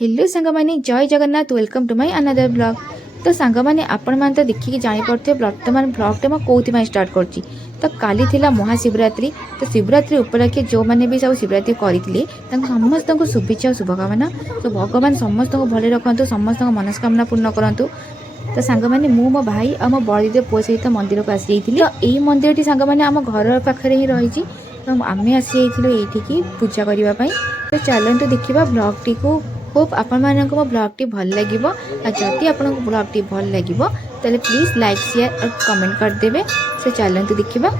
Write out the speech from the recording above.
Hello सांगमाने जय Jagannath welcome to my another blog. तो सांगमाने आपण मान तो देखिए जानी पड़ते वर्तमान ब्लॉगटे मैं कौन स्टार्ट करची। तो काली थिला महाशिवरात्रि। तो शिवरात्रि उपलक्षे जो मैंने भी सब शिवरात्रि करते समस्त को शुभेच्छा और शुभकामना। तो भगवान समस्त को भले रखु, समस्त मनस्कामना पूर्ण करूँ। तो सांगमाने मो भाई और मो बड़देव पुओ सहित मंदिर को आसी जाइए। तो यही मंदिर सांगमाने आम घर पाखे ही रही। तो आम आसी जाइए पूजा करने। तो चलते देखा ब्लॉग को। होप आपण मानक मो ब्लॉग टी भल लगिवो। आ जदि आपन को ब्लॉग टी भल लगिवो तले प्लीज लाइक शेयर और कमेंट कर देबे। से चलते देखिबा।